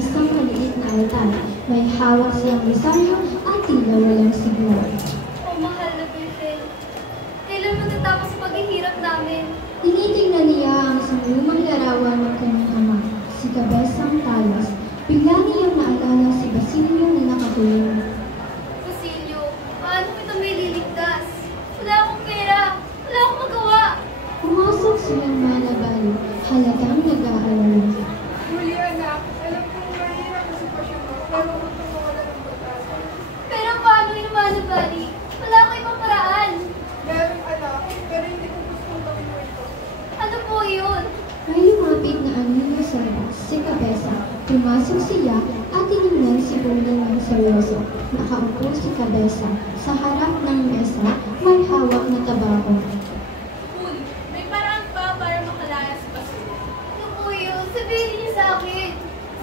isang maliit na altar. May hawak siyang rosaryo at tila walang sigla. Oh, mahal na Virgin. Kailan matatapos ang paghihirap namin? Tinitingnan niya ang isang lumang larawan ng kanyang ama, si Cabezang Talas. Bigla niyang naalala si Basilio na nakakulong. Basilio, paano kita may liligtas? Wala akong pera. Wala akong magawa. Pumasok silang Manabali, halagang nag-aalala. Juliana, alam kong mahirap ang sitwasyon mo, pero huwag kang mawala ng pag-asa. Pero paano yung Manabali? Wala akong ibang paraan. Meron anak, pero hindi ko gustong gawin mo ito. Ano po yun? May lumapit na anino sa labas, si Cabeza. Pumasok siya at tinignan si Buling ng seryoso. Nakaupo si Cabeza. Sa harap ng mesa, may hawak na tabako. Huli, may paraan pa para makalaya si Basilio. Ano po yun? Sabihin niyo sa akin.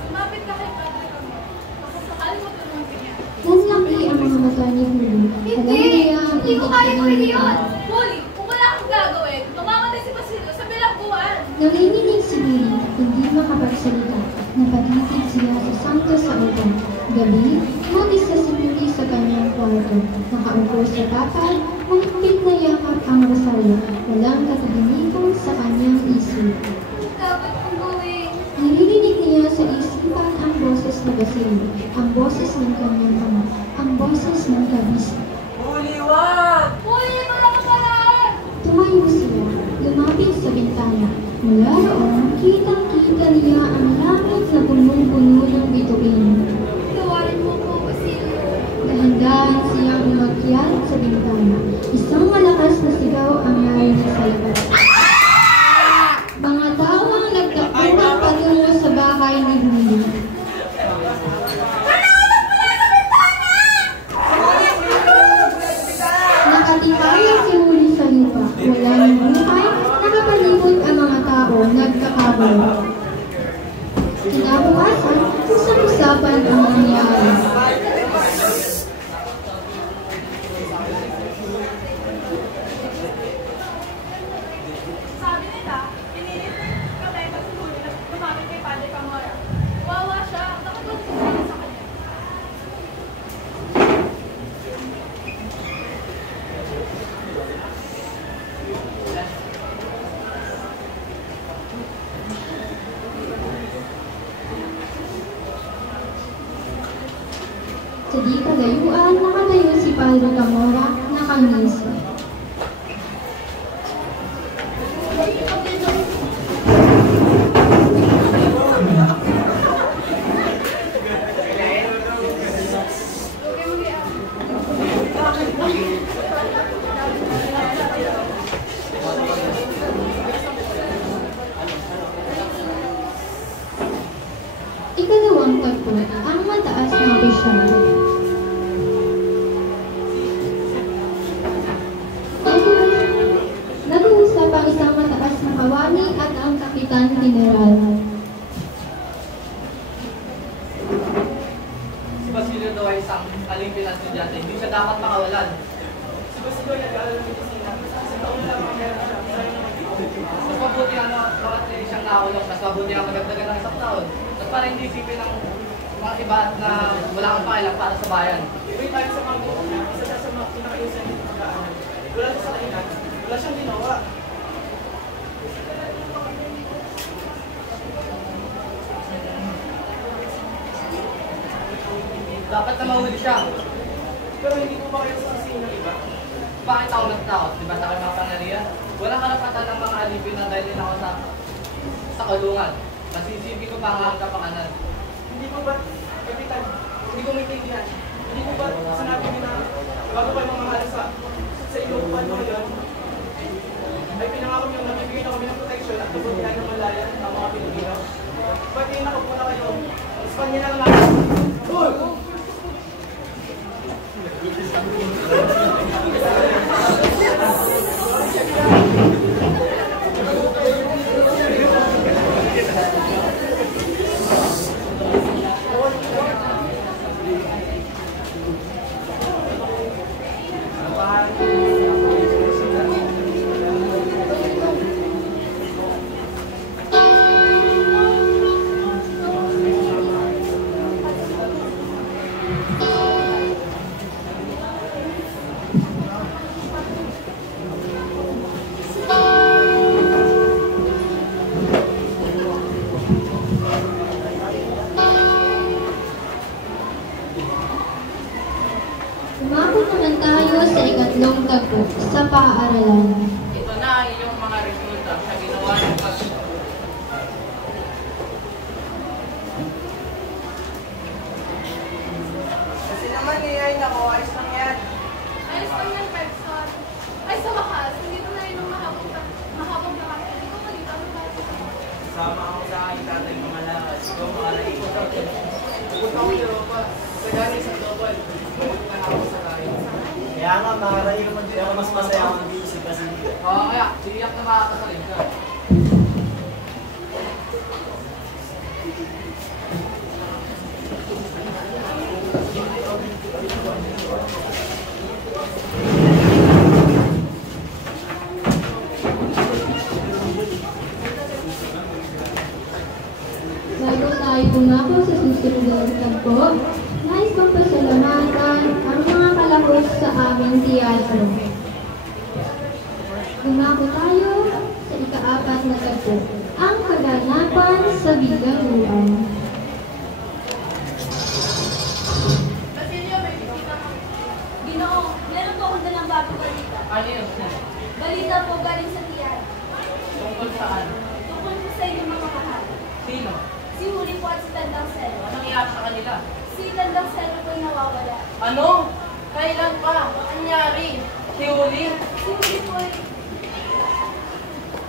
Sumapit ka kay Padre Camilo. Makasakali mo tulungan niya. Nanlaki ang mga mata ni Huli. Alam niya ang Hindi ko kaya ibig gawin niya. yun! Huli, kung wala kang gagawin, mamamatay si Basilio sa bilangguan. Nanginginig si Billy, hindi makapagsalita. Napatitig siya sa santo sa upan. Gabi, mag-isa si Billy sa kanyang kwarto. Nakaupo sa tapal, mahigpit na yakap ang rosaryo. Walang katahimikan sa kanyang isip. Dapat kong gawin. Naririnig niya sa isipan ang boses ni Basilio, ang boses ng kanyang ama, ang boses ng kabisa. Uliwan! Huli, wala kang paraan! Tumayo siya, lumapit sa bintana. Mula roon, kitang-kita niya ang langit na punong-puno ng bituin. Tawarin mo ko, Basilio. Dahan-dahan siyang umakyat sa bintana. Isang malakas na sigaw ang narinig sa labas. Mga tao ang nagtakutan patungo sa bahay ni Huli. Nakatihaya si Huli sa lupa. Wala ng buhay, nakapalibot ang mga tao, nagkakagulo. Kinabukasan, usap-usapan ang nangyari. Sabi nila, pinilit kamay sa Huli na lumapit kay Padre Camilo. Wawa siya, nakatulog sila sa kanya. Sa di kalayuan, nakatayo si Padre Camora, nakangisi. Ikalawang tagpo, ang mataas na opisyal. Nag-uusap ang isang mataas na kawani at ang kapitan general. Si Basilio daw ay isang alimpin at estudyante. Hindi siya dapat makawalan. Si Basilio nag-aaral ng medisina. Sa taon lamang meron siya. Mas mabuti bakit siyang nakakulong. Mas mabuti ang magagdagan ng isang taon. At para hindi isipin ng mga iba na wala kang pakialam para sa bayan. Iwin tayo sa mga buong niya. Isa na sa mga pinakayusan ng pag-aaral. Wala siya sa kainan. Wala siyang ginawa. Dapat na mahuli siya. Pero hindi ko ba kayo sasasihin ng iba? Bakit ako nagtakot? Di ba sa aking mga pangyarihan? Walang karapatan ng mga alipin na dahil din ako sa kulungan. Masisipin ko pa ang aking kapakanan. Hindi ko ba, Kapitan, hindi ko maintindihan. Hindi ko ba sinabi niyo na bago kayo mamahal sa ilupan mo yun, ay pinangako niyo na bibigyan na kami ng protection at tubungan ng malaya ang mga Pilipino. Ba't hindi nakapuna kayo? Espanya na lang natin. Uy! Umabot naman tayo sa ikatlong tagpo sa paaralan. Ito na ang inyong mga resulta sa ginawa ng Kasi naman ay nako, ayos lang yan. Ayos lang yan, Person. Ay, sa wakas, hindi ko na rin nung mahabog na kami. Hindi ko malito, ano ba? Sama ako sa aking tatay mga lakas. Ikaw makalain ko sa akin. Pupunta ko Europa. Sa galing sa global. Pupunta na ako sa kain. Kaya nga, makalain ko pero mas masaya ako dito sa Basilia. Oo, kaya, tiyak na makakasalim ka. Bago tayo pumako sa susunod na tagpo, nais kong pasalamatan ang mga kalahok sa aming teatro. Pumako tayo sa ikaapat na tagpo, ang kaganapan sa bigaluan. Basilio, may bisita ko. Ginoo, meron po akong dalang bagong balita. Ano yun? Balita po galing sa tiyan. Tungkol saan? Tungkol po sa inyong mga mahal. Sino? Si Huli po at si Tandang Selo. Anong nangyari sa kanila? Si Tandang Selo po'y nawawala. Ano? Kailan pa? Anyari? Si Uli? Si Huli po'y...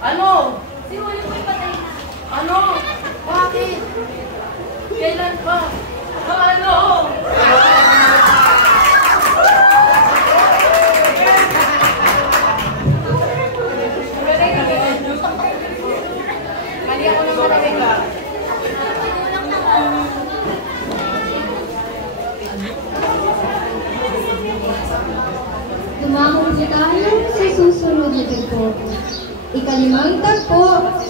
Ano? Si Huli po'y patay na. Ano? Bakit? Kailan pa? Ano? Mali ako ng talaga. Tumahong po tayo sa susunod na tagpo. Ikalimang tagpo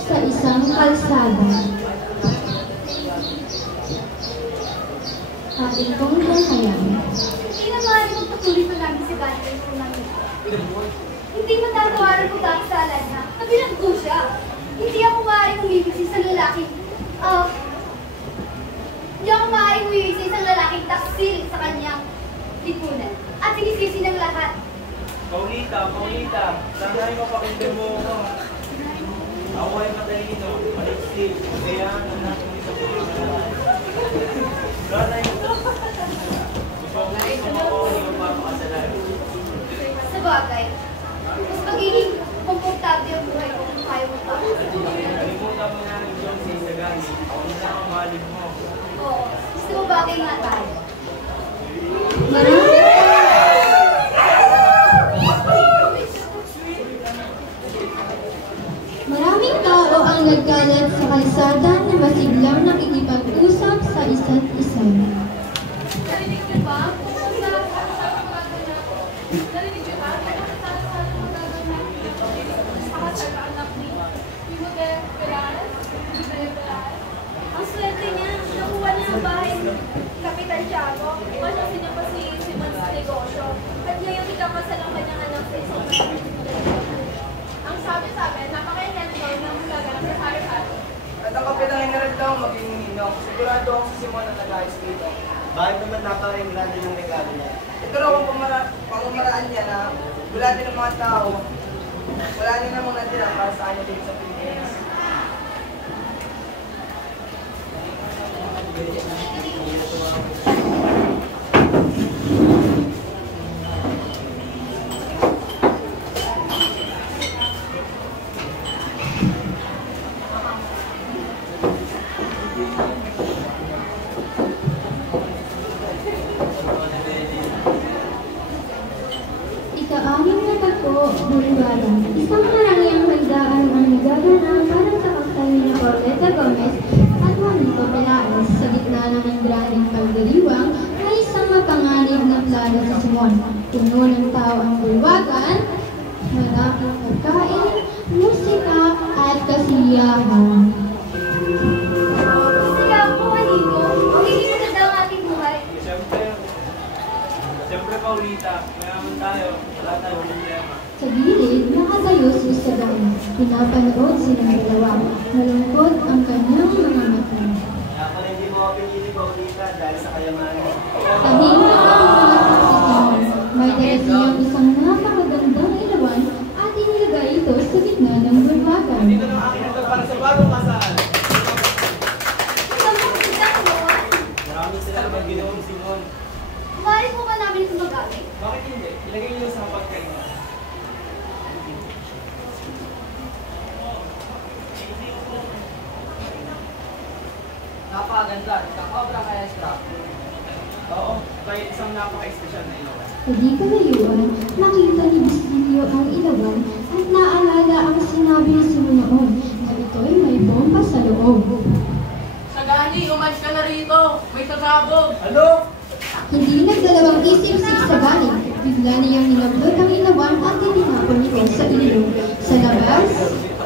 sa isang kalsada. Ating pong tanghayan. Hindi na maaari magpatuloy pa namin si Dante ng namin. Hindi matatawaran ko ba ang sala niya? Nabilang ko siya. Hindi ako maaaring umibig sa lalaking... hindi ako maaaring umibig sa isang lalaking taksil sa kanyang lipunan. At sinisisi ng lahat. Paulita, sana ay mapakinggan mo ako. Ako ay matalino, maliksik, kaya ang natin sa pagkakas. Sana ay ipag-usap ako ni magpapakasalan. Sa bagay, mas magiging komportable ang buhay ko kung kaya mo pa. Kalimutan mo na ang iyong sisagan. Ako na ang mahalin mo. Oo, gusto mo bagay nga tayo. Maraming tao ang nagkalat sa kalsada na masiglang nakikipag-usap sa isa't isa. Narinig niyo ba? Narinig niyo ba? Nakasala anak ni Miguel Perales. Ang swerte niya, nakuha niya ang bahay ni Kapitan Tiago. Masyasin niya pa si Simon sa negosyo. At ngayon ikapasal ang kanyang anak sa isang ang sabi, napaka-ingat daw ng laganap sa hari-hari. At ang kapitang inaral daw maging ninong. Sigurado ako si Simon na nag-ayos dito. Bakit naman napaka-ingrado ng regalo niya? Ito raw ang pamamaraan niya na wala din ng mga tao. Wala niya namang natira para sa kanya dito sa Pilipinas. Ika-anim na tagpo, Buriwada. Isang marangyang handaan ang nagaganap para sa kasayo ni Pauleta Gomez at Juanito Pelaez sa gitna ng engranding pagdiriwang na isang mapanganib na plano sa Simon. Puno ng tao ang bulwagan, maraming pagkain, musika at kasiyahan. Sige po, Juanito. Magiging maganda ang ating buhay. Siyempre Paulita, mayaman tayo. Wala tayong problema. Sa gilid, nakatayo si Isabel. Pinapanood silang dalawa. Malungkot ang kanyang mga mata. Bakit hindi? Ilagay niyo sa pagkain. Napakaganda. Isang obra maestra. Oo, kaya isang napaka-espesyal na ilaw. Sa di kalayuan, nakita ni Basilio ang ilawan at naalala ang sinabi ni Simon noon na ito'y may bomba sa loob. Sagani, umalis ka na rito. May sasabog. Ano? Hindi nagdalawang isip si Isagani. Bigla niyang ninablot ang ilawan at itinapon ito sa ilog. Sa labas,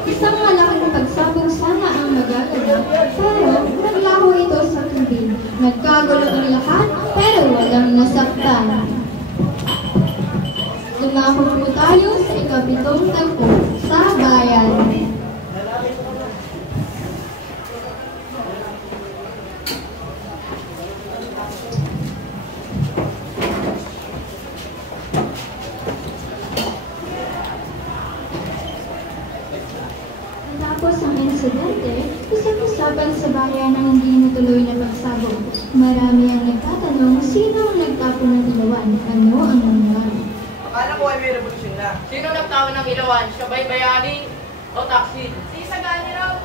isang malaking pagsabog sana ang magaganap, pero naglaho ito sa tubig. Nagkagulo ang lahat, pero walang nasaktan. Dumako po tayo sa ikapitong tagpo sa bayan. Matapos ang insidente, usap-usapan sa bayan ang hindi natuloy na pagsabog. Marami ang nagtatanong sino ang nagtapon ng ilawan, ano ang nangyari. Akala ko ay may revolusyon na. Sino nagtawag ng ilawan? Siya ba'y bayani o taxi? Si Sagani raw.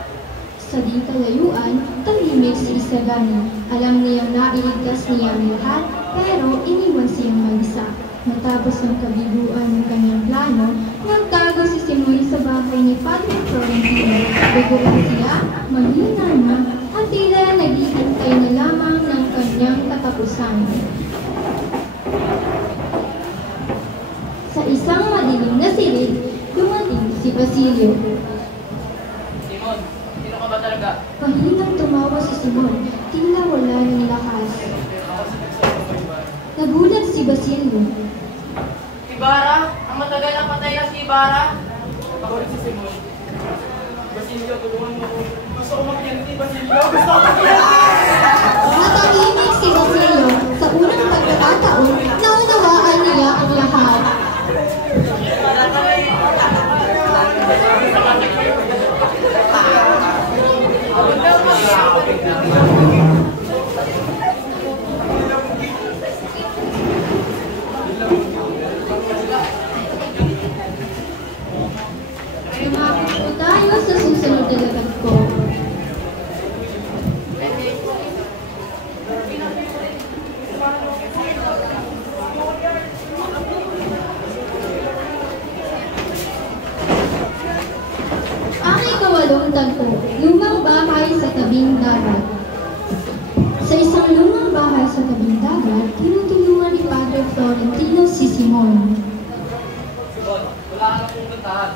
Sa di kalayuan, tahimik si Isagani. Alam niyang nailigtas niya ang lahat, pero iniwan siyang mag-isa. Matapos ang kabiguan ng kanyang plano, nagtago si Simon sa bahay ni Padre Florentino. Biguan siya, mahina na, at tila naghihintay na lamang ng kanyang katapusan. Sa isang madilim na silid, dumating si Basilio. Simon, sino ka ba talaga? Pahinang tumawa si Simon, tila wala ng lakas. Nagulat si Basilio. Ibarra? Ang matagal na patay na si Ibarra? Ako rin si Simon. Basilio, tulungan mo ko. Gusto ko makiyanti, Basilio. Gusto ko makiyanti! Natahimik si Basilio. Sa unang pagkakataon, naunawaan niya ang lahat. Lumapit po tayo sa susunod na laban ko. Ang ikawalong tagpo, lumang bahay sa tabing dagat. Sa isang lumang bahay sa tabing dagat, tinutulungan ni Padre Florentino si Simon. Simon, wala ka na pupuntahan.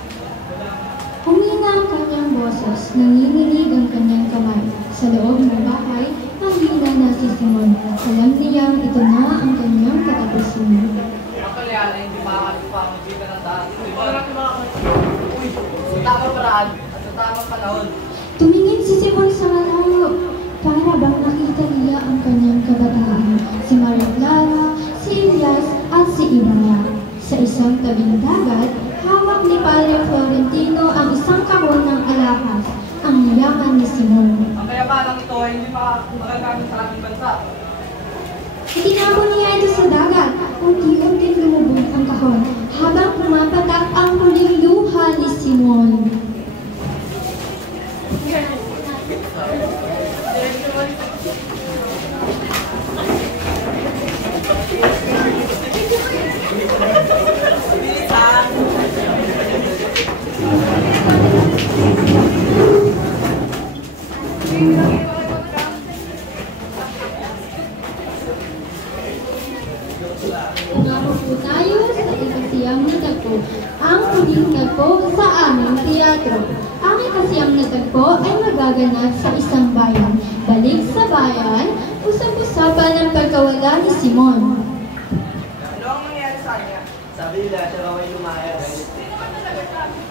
Humina ang kanyang boses, nanginginig ang kanyang kamay. Sa loob ng bahay, nanghina na si Simon. Alam niyang ito na ang kanyang katapusan. Ang kalyana hindi makakalit pa ang dito ng daan. Simon, sa tamang paraan at sa tamang panahon. Tumingin si Simon sa malayo, para bang nakita niya ang kanyang kabataan, si Maria Clara, si Elias at si Ibarra. Sa isang tabing dagat, hawak ni Padre Florentino ang isang kahon ng alahas, ang yaman ni Simon. Ang kayabanang ito ay hindi magagamit sa ating bansa. Itinapon niya ito sa dagat, unti-unting lumubog ang kahon, habang pumapatak ang huling luha ni Simon. Pumapok po tayo sa ikasiyam na tagpo, ang huling tagpo sa aming teatro. Ang ikasiyam na tagpo ay magaganap sa isang bayan. Balik sa bayan, usap-usapan ang pagkawala ni Simon. Ano ang nangyari sa kanya? Sabi nila, siya raw ay lumayas.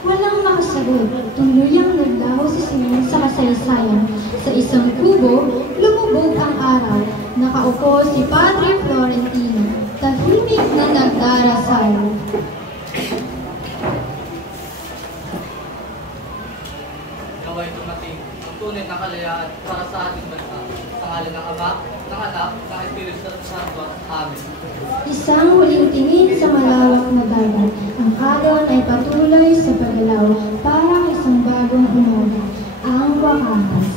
Walang makasagot. Tuluyang naglaho si Simon sa kasaysayan. Sa isang kubo, lumubog ang araw. Nakaupo si Padre Florentino. Tahimik na nagdarasal. Naway dumating ang tunay na kalayaan para sa ating bansa. Sa ngalan ng Ama, ng Anak, ng Espiritu Santo. Amen. Isang huling tingin sa malawak na dagat, ang alon ay patuloy sa paggalaw, parang isang bagong umaga. Ang wakas.